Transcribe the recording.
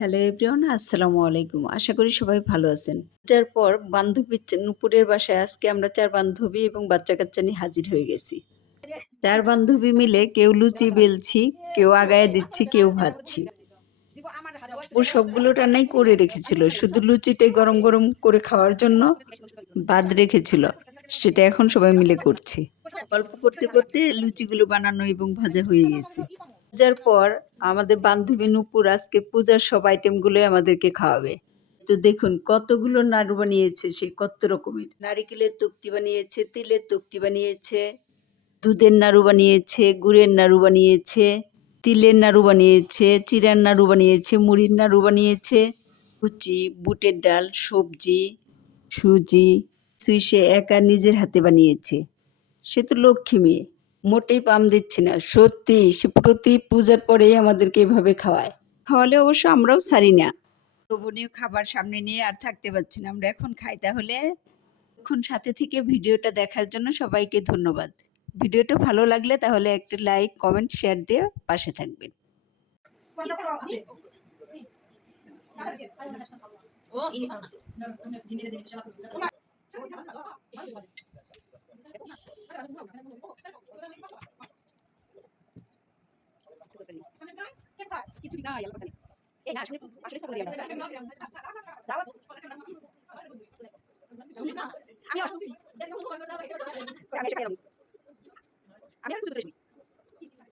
Hello everyone, আসসালামু আলাইকুম। আশা করি সবাই ভালো আছেন। যার পর নূপুরের বাসায় আজকে আমরা ৪ বান্ধবী এবং বাচ্চা-কাচ্চা নিয়ে হাজির হয়ে গেছি। ৪ বান্ধবী মিলে কেউ লুচি বেলছি, কেউ আগায়া দিচ্ছি, কেউ ভাজছি। ও সবগুলো রান্নাই করে রেখেছিল। শুধু লুচিটাই গরম, গরম করে খাওয়ার জন্য বাদ রেখেছিল। সেটা এখন সবাই মিলে করছি। গল্প করতে, করতে লুচিগুলো বানানো এবং ভাজা হয়ে গেছে। পূজার পর আমাদের বান্ধবী নূপুর আজকে পূজার সব আইটেমগুলোই আমাদেরকে খাওয়াবে। তো দেখুন কতগুলো নাড়ু বানিয়েছে সে, কত রকমের। নারিকেলের তক্তি বানিয়েছে, তিলের তক্তি বানিয়েছে, দুধের নাড়ু বানিয়েছে, গুড়ের নাড়ু বানিয়েছে, তিলের নাড়ু বানিয়েছে, চিড়ার নাড়ু বানিয়েছে, মুড়ির নাড়ু বানিয়েছে, লুচি, বুটের ডাল, সবজি, সুজি, সে একা নিজের হাতে বানিয়েছে। সে তো লক্ষ্মী মেয়ে, মোটেই পাম দিচ্ছে না। সত্যি সে প্রতি পূজার পরেই আমাদেরকে এভাবে খাওয়ায়। খাওয়ালে অবশ্য আমরাও ছাড়ি না। লোভনীয় খাবার সামনে নিয়ে আর থাকতে পারছি না। আমরা এখন খাই। তাহলে এখন সাথে থেকে ভিডিওটা দেখার জন্য সবাইকে ধন্যবাদ। ভিডিওটা ভালো লাগলে তাহলে একটা লাইক, কমেন্ট, শেয়ার দিয়ে পাশে থাকবেন। কিছু না আল্লাহ জানে। এই না আসলে আসলে তো বলি আমরা। দাওয়াত আমি আসলে আমি এসে গেলাম। আমি আর কিছু বুঝিনি।